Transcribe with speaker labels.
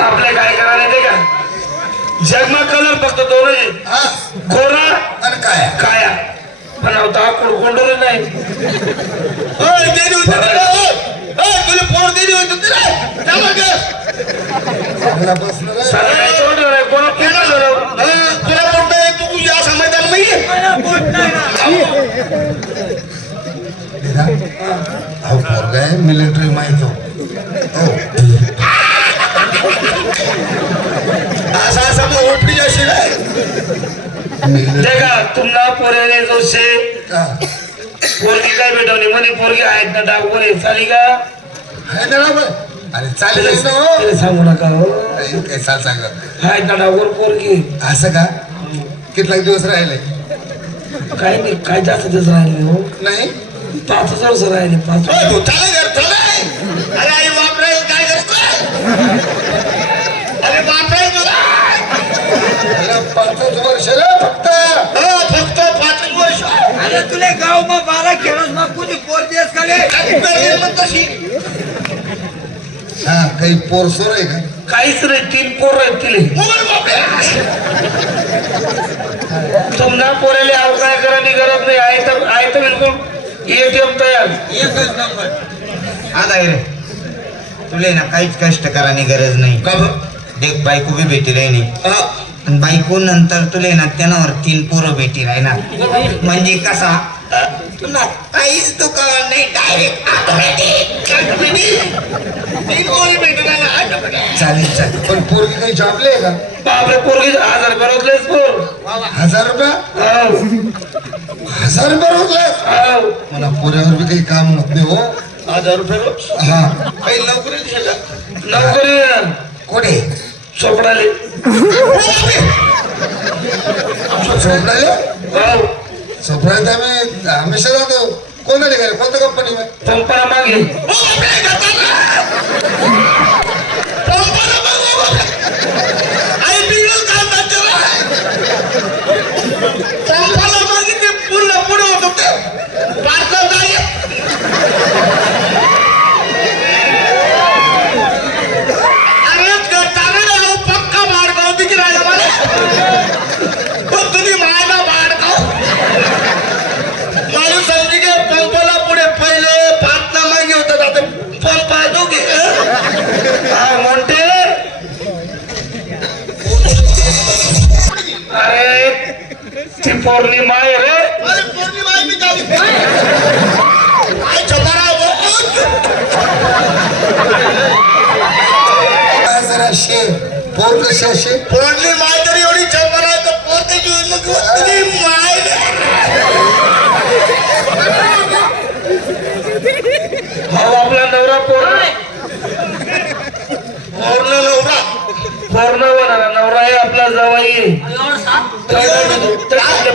Speaker 1: आपल्या काय करायला ते का? जगमा कलर फक्त
Speaker 2: हा.
Speaker 1: गोरा
Speaker 2: आणि काय.
Speaker 1: काया. पण आता कुडकुंडून नाही.
Speaker 2: होती तुला, देली होती तुला.
Speaker 1: नाही, कोणा झालं?
Speaker 2: हा, तुला नाही, तू या समाधान अहो पोरगा आहे मिलिटरी माहीत. असा असा मग अशी नाही मिलिटरी
Speaker 1: देखा तुम्हाला पोऱ्याने जोशे. पोरगी काय भेटवली म्हणे पोरगी आहेत ना डाकवर आहे चाली का
Speaker 2: आहे ना बाबा? अरे चालेल ना हो
Speaker 1: तिला सांगू नका हो
Speaker 2: नाही, काय चाल सांगत
Speaker 1: आहेत ना डाकवर पोरगी
Speaker 2: असं का कितला दिवस राहिले
Speaker 1: काय नाही काय जास्त दिवस राहिले हो
Speaker 2: नाही
Speaker 1: पाच पाच
Speaker 2: ओय, तू चालेल घर, चालेल. अरे आई काय तुला वर्ष रे फक्त. हो फक्त पाचच वर्ष.
Speaker 3: अरे तुले गाव मा बारा खेळस मा कुणी पोर देस
Speaker 2: काही पेरली तशी हा काही पोरसोर आहे का?
Speaker 1: काहीच नाही तीन पोर आहेत तिले.
Speaker 2: बापरे.
Speaker 1: तुम्हाला पोऱ्याला अवकाय करायची गरज नाही आहे तर आहे तर बिलकुल. एटीएम तयार.
Speaker 3: एकच नंबर.
Speaker 4: आता रे. तुले ना काहीच कष्ट करायची गरज नाही.
Speaker 2: का?
Speaker 4: देख बायको बी भेटी राहिली.
Speaker 2: हा,
Speaker 4: आणि बायको नंतर तुले ना त्यानावर तीन पोरं भेटी राहणार. म्हणजे कसा? तुला काहीच दुकान नाही. डायरेक्ट
Speaker 2: चालेल चालेल. पण पोरगी काही जॉबले का?
Speaker 1: बापरे पोरगी हजार बरोबरलेच पोर.
Speaker 2: हजार रुपया?
Speaker 1: हाव,
Speaker 2: हजार रुपये?
Speaker 1: हाव.
Speaker 2: मला पोऱ्यावर बी काही काम होत नाही हो.
Speaker 1: हजार रुपये रोज?
Speaker 2: हा.
Speaker 1: काही नोकरी नोकरी
Speaker 2: कोठे
Speaker 1: चोपडाले
Speaker 2: झोपडाले. तर आम्ही हमेशा जातो कोणत्या ठिकाणी कोणत्या कंपनी
Speaker 1: पंपाला मागे म्हणते? अरे ती पौर्णिमा आहे रे.
Speaker 2: अरे पौर्णिमा तरी एवढी छपारा आहे तर पोर? तुझी माय.
Speaker 1: जवाई